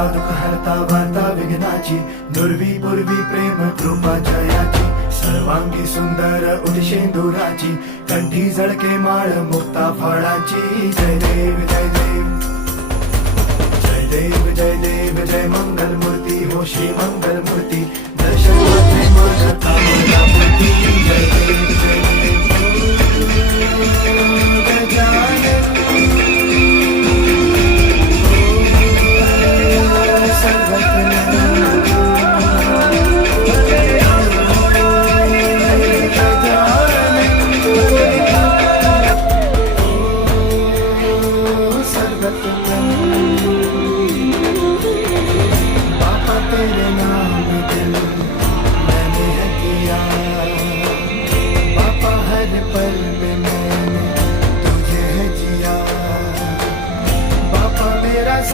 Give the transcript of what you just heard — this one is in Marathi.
हरता दुःख हरता वार्ता विघ्नाची, दुर्वी पूर्वी प्रेम कृपा जयाची, सर्वांगी सुंदर उदिशेंदुराची, कंठी झळके माळ मुक्ता फळाची. जय देव जय देव जय देव जय देव जय मंगल मूर्ती हो श्री मंगल मूर्ती, दर्शन मात्रे मानता मला मूर्ती. जय देव जय देव